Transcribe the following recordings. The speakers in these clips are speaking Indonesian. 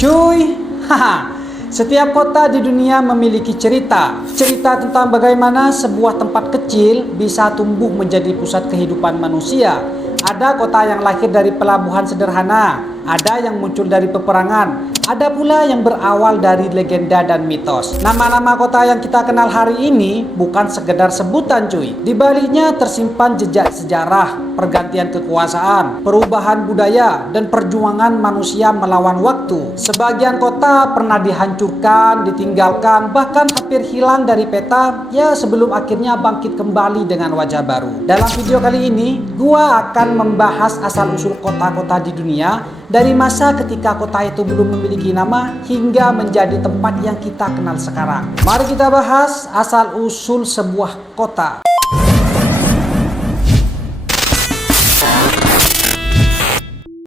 Cuy, haha. Setiap kota di dunia memiliki cerita tentang bagaimana sebuah tempat kecil bisa tumbuh menjadi pusat kehidupan manusia. Ada kota yang lahir dari pelabuhan sederhana, ada yang muncul dari peperangan, ada pula yang berawal dari legenda dan mitos. Nama-nama kota yang kita kenal hari ini bukan sekedar sebutan cuy. Di baliknya tersimpan jejak sejarah, pergantian kekuasaan, perubahan budaya, dan perjuangan manusia melawan waktu. Sebagian kota pernah dihancurkan, ditinggalkan, bahkan hampir hilang dari peta, ya sebelum akhirnya bangkit kembali dengan wajah baru. Dalam video kali ini, gua akan membahas asal-usul kota-kota di dunia, dari masa ketika kota itu belum memiliki nama hingga menjadi tempat yang kita kenal sekarang. Mari kita bahas asal-usul sebuah kota.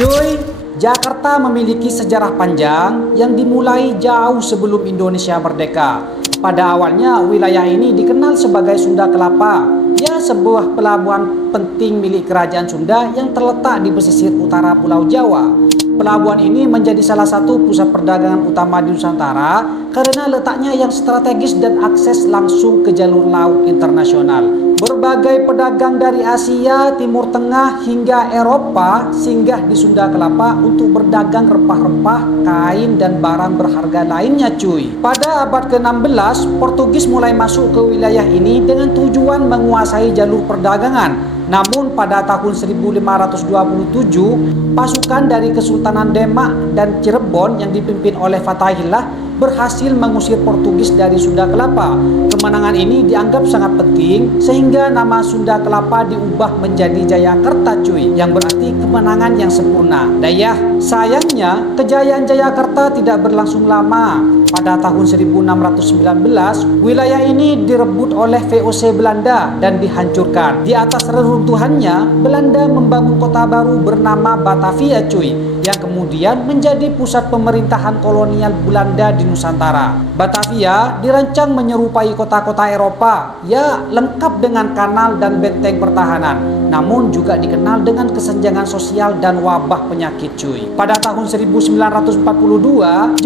Cuy, Jakarta memiliki sejarah panjang yang dimulai jauh sebelum Indonesia merdeka. Pada awalnya, wilayah ini dikenal sebagai Sunda Kelapa, ya sebuah pelabuhan penting milik Kerajaan Sunda yang terletak di pesisir utara Pulau Jawa. Pelabuhan ini menjadi salah satu pusat perdagangan utama di Nusantara karena letaknya yang strategis dan akses langsung ke jalur laut internasional. Berbagai pedagang dari Asia, Timur Tengah hingga Eropa singgah di Sunda Kelapa untuk berdagang rempah-rempah, kain, dan barang berharga lainnya cuy. Pada abad ke-16, Portugis mulai masuk ke wilayah ini dengan tujuan menguasai jalur perdagangan. Namun pada tahun 1527, pasukan dari Kesultanan Demak dan Cirebon yang dipimpin oleh Fatahillah berhasil mengusir Portugis dari Sunda Kelapa. Kemenangan ini dianggap sangat penting sehingga nama Sunda Kelapa diubah menjadi Jayakarta cuy, yang berarti kemenangan yang sempurna. Dayah, sayangnya kejayaan Jayakarta tidak berlangsung lama. Pada tahun 1619, wilayah ini direbut oleh VOC Belanda dan dihancurkan. Di atas reruntuhannya, Belanda membangun kota baru bernama Batavia cuy, yang kemudian menjadi pusat pemerintahan kolonial Belanda di Nusantara. Batavia dirancang menyerupai kota-kota Eropa, ya lengkap dengan kanal dan benteng pertahanan, namun juga dikenal dengan kesenjangan sosial dan wabah penyakit cuy. Pada tahun 1942,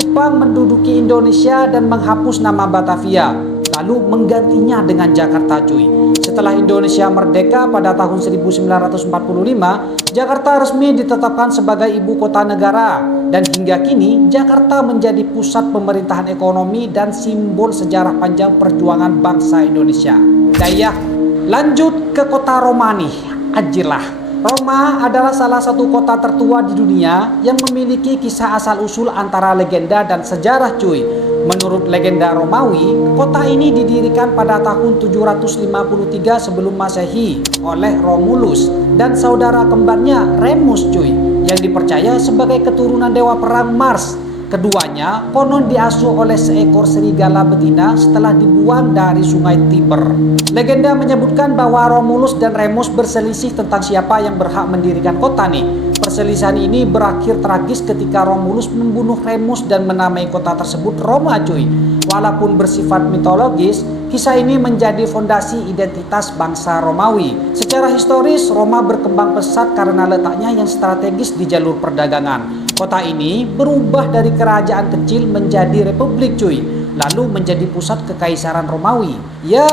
Jepang menduduki Indonesia dan menghapus nama Batavia, lalu menggantinya dengan Jakarta cuy. Setelah Indonesia merdeka pada tahun 1945, Jakarta resmi ditetapkan sebagai ibu kota negara, dan hingga kini Jakarta menjadi pusat pemerintahan ekonomi dan simbol sejarah panjang perjuangan bangsa Indonesia. Dayah, lanjut ke kota Roma nih, anjirlah. Roma adalah salah satu kota tertua di dunia yang memiliki kisah asal-usul antara legenda dan sejarah cuy. Menurut legenda Romawi, kota ini didirikan pada tahun 753 sebelum Masehi oleh Romulus dan saudara kembarnya Remus cuy, yang dipercaya sebagai keturunan dewa perang Mars. Keduanya konon diasuh oleh seekor serigala betina setelah dibuang dari sungai Tiber. Legenda menyebutkan bahwa Romulus dan Remus berselisih tentang siapa yang berhak mendirikan kota nih. Perselisihan ini berakhir tragis ketika Romulus membunuh Remus dan menamai kota tersebut Roma cuy. Walaupun bersifat mitologis, kisah ini menjadi fondasi identitas bangsa Romawi. Secara historis, Roma berkembang pesat karena letaknya yang strategis di jalur perdagangan. Kota ini berubah dari kerajaan kecil menjadi republik cuy, lalu menjadi pusat kekaisaran Romawi, ya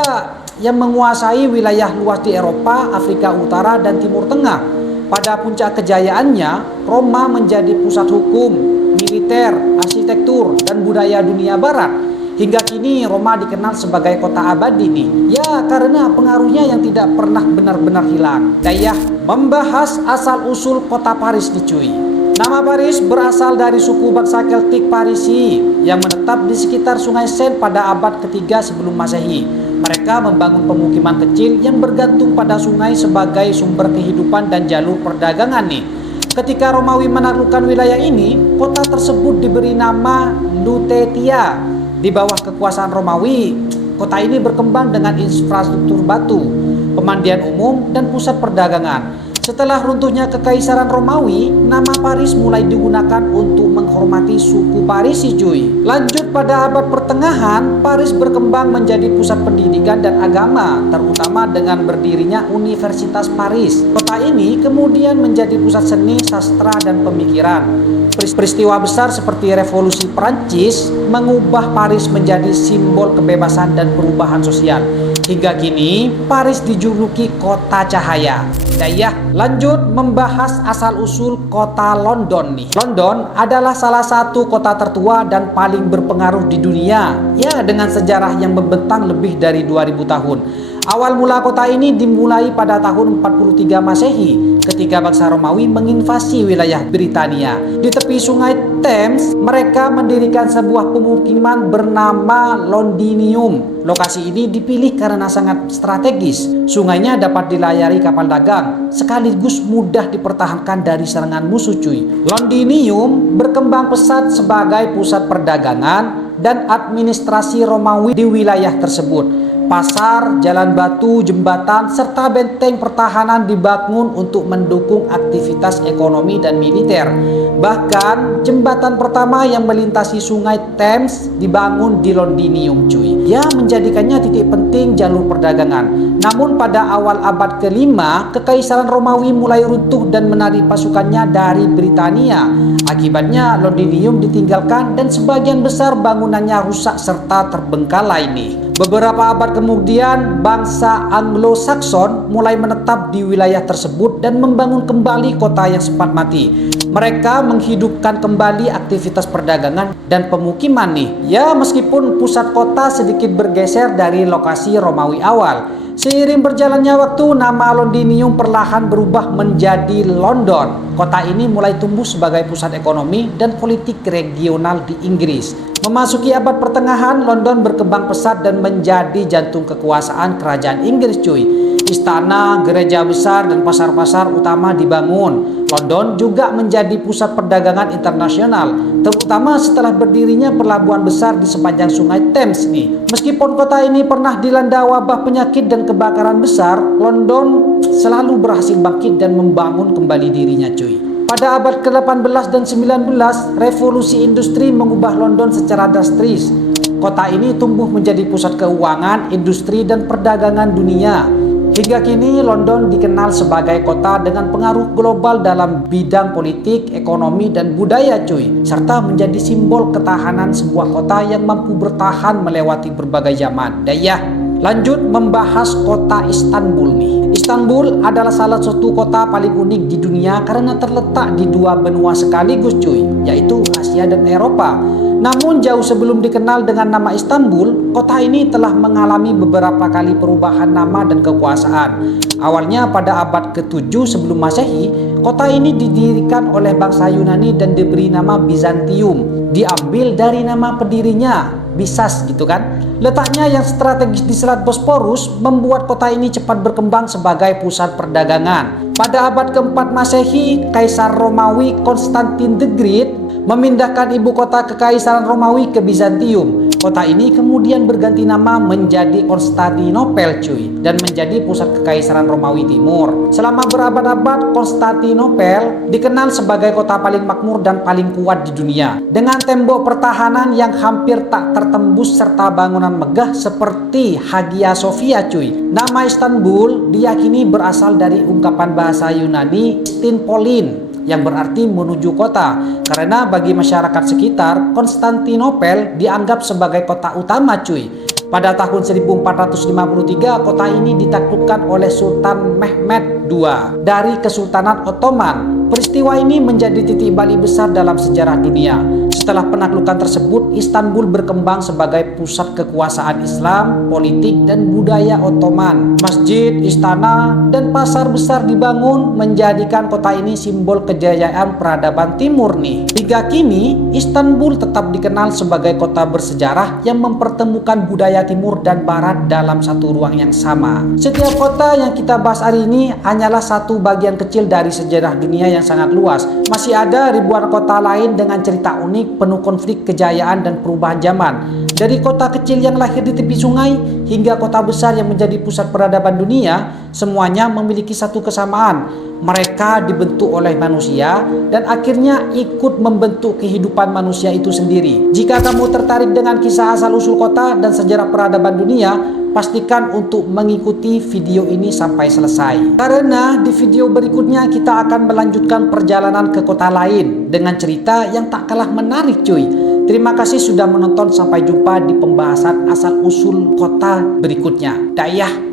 yang menguasai wilayah luas di Eropa, Afrika Utara, dan Timur Tengah. Pada puncak kejayaannya, Roma menjadi pusat hukum, militer, arsitektur, dan budaya dunia barat. Hingga kini Roma dikenal sebagai kota abadi nih, ya karena pengaruhnya yang tidak pernah benar-benar hilang. Dayah, membahas asal-usul kota Paris nih cuy. Nama Paris berasal dari suku bangsa Keltik Parisi yang menetap di sekitar Sungai Seine pada abad ketiga sebelum Masehi. Mereka membangun pemukiman kecil yang bergantung pada sungai sebagai sumber kehidupan dan jalur perdagangan nih. Ketika Romawi menaklukkan wilayah ini, kota tersebut diberi nama Lutetia. Di bawah kekuasaan Romawi, kota ini berkembang dengan infrastruktur batu, pemandian umum, dan pusat perdagangan. Setelah runtuhnya Kekaisaran Romawi, nama Paris mulai digunakan untuk menghormati suku Parisi cuy. Lanjut pada abad pertengahan, Paris berkembang menjadi pusat pendidikan dan agama, terutama dengan berdirinya Universitas Paris. Kota ini kemudian menjadi pusat seni, sastra, dan pemikiran. Peristiwa besar seperti Revolusi Prancis mengubah Paris menjadi simbol kebebasan dan perubahan sosial. Hingga kini, Paris dijuluki kota cahaya. Ya, lanjut membahas asal-usul kota London nih. London adalah salah satu kota tertua dan paling berpengaruh di dunia. Ya, dengan sejarah yang membentang lebih dari 2000 tahun. Awal mula kota ini dimulai pada tahun 43 Masehi ketika bangsa Romawi menginvasi wilayah Britania. Di tepi sungai Thames, mereka mendirikan sebuah pemukiman bernama Londinium. Lokasi ini dipilih karena sangat strategis. Sungainya dapat dilayari kapal dagang, sekaligus mudah dipertahankan dari serangan musuh cuy. Londinium berkembang pesat sebagai pusat perdagangan dan administrasi Romawi di wilayah tersebut. Pasar, jalan batu, jembatan, serta benteng pertahanan dibangun untuk mendukung aktivitas ekonomi dan militer. Bahkan, jembatan pertama yang melintasi sungai Thames dibangun di Londinium cuy. Ya, menjadikannya titik penting jalur perdagangan. Namun pada awal abad ke-5, Kekaisaran Romawi mulai runtuh dan menarik pasukannya dari Britania. Akibatnya, Londinium ditinggalkan dan sebagian besar bangunannya rusak serta terbengkalai nih. Beberapa abad kemudian, bangsa Anglo-Saxon mulai menetap di wilayah tersebut dan membangun kembali kota yang sempat mati. Mereka menghidupkan kembali aktivitas perdagangan dan pemukiman nih. Ya, meskipun pusat kota sedikit bergeser dari lokasi Romawi awal. Seiring berjalannya waktu, nama Londinium perlahan berubah menjadi London. Kota ini mulai tumbuh sebagai pusat ekonomi dan politik regional di Inggris. Memasuki abad pertengahan, London berkembang pesat dan menjadi jantung kekuasaan kerajaan Inggris cuy. Istana, gereja besar, dan pasar-pasar utama dibangun. London juga menjadi pusat perdagangan internasional, terutama setelah berdirinya pelabuhan besar di sepanjang sungai Thames nih. Meskipun kota ini pernah dilanda wabah penyakit dan kebakaran besar, London selalu berhasil bangkit dan membangun kembali dirinya cuy. Pada abad ke-18 dan 19, revolusi industri mengubah London secara drastis. Kota ini tumbuh menjadi pusat keuangan, industri, dan perdagangan dunia. Hingga kini London dikenal sebagai kota dengan pengaruh global dalam bidang politik, ekonomi, dan budaya cuy. Serta menjadi simbol ketahanan sebuah kota yang mampu bertahan melewati berbagai zaman. Lanjut membahas kota Istanbul nih. Istanbul adalah salah satu kota paling unik di dunia karena terletak di dua benua sekaligus cuy, yaitu Asia dan Eropa. Namun jauh sebelum dikenal dengan nama Istanbul, kota ini telah mengalami beberapa kali perubahan nama dan kekuasaan. Awalnya pada abad ke-7 sebelum Masehi, kota ini didirikan oleh bangsa Yunani dan diberi nama Bizantium. Diambil dari nama pendirinya, Bisas gitu kan. Letaknya yang strategis di Selat Bosporus membuat kota ini cepat berkembang sebagai pusat perdagangan. Pada abad ke-4 Masehi, Kaisar Romawi Konstantin the Great memindahkan ibu kota Kekaisaran Romawi ke Bizantium. Kota ini kemudian berganti nama menjadi Konstantinopel cuy, dan menjadi pusat Kekaisaran Romawi Timur. Selama berabad-abad, Konstantinopel dikenal sebagai kota paling makmur dan paling kuat di dunia, dengan tembok pertahanan yang hampir tak tertembus serta bangunan megah seperti Hagia Sophia cuy. Nama Istanbul diyakini berasal dari ungkapan bahasa Yunani Stinpolin yang berarti menuju kota, karena bagi masyarakat sekitar, Konstantinopel dianggap sebagai kota utama cuy. Pada tahun 1453, kota ini ditaklukkan oleh Sultan Mehmed II dari Kesultanan Ottoman. Peristiwa ini menjadi titik balik besar dalam sejarah dunia. Setelah penaklukan tersebut, Istanbul berkembang sebagai pusat kekuasaan Islam, politik, dan budaya Ottoman. Masjid, istana, dan pasar besar dibangun menjadikan kota ini simbol kejayaan peradaban timur nih. Hingga kini, Istanbul tetap dikenal sebagai kota bersejarah yang mempertemukan budaya timur dan barat dalam satu ruang yang sama. Setiap kota yang kita bahas hari ini hanyalah satu bagian kecil dari sejarah dunia yang sangat luas. Masih ada ribuan kota lain dengan cerita unik, penuh konflik, kejayaan, dan perubahan zaman. Dari kota kecil yang lahir di tepi sungai hingga kota besar yang menjadi pusat peradaban dunia, semuanya memiliki satu kesamaan. Mereka dibentuk oleh manusia dan akhirnya ikut membentuk kehidupan manusia itu sendiri. Jika kamu tertarik dengan kisah asal-usul kota dan sejarah peradaban dunia, pastikan untuk mengikuti video ini sampai selesai. Karena di video berikutnya kita akan melanjutkan perjalanan ke kota lain dengan cerita yang tak kalah menarik cuy. Terima kasih sudah menonton, sampai jumpa di pembahasan asal-usul kota berikutnya. Dah ya.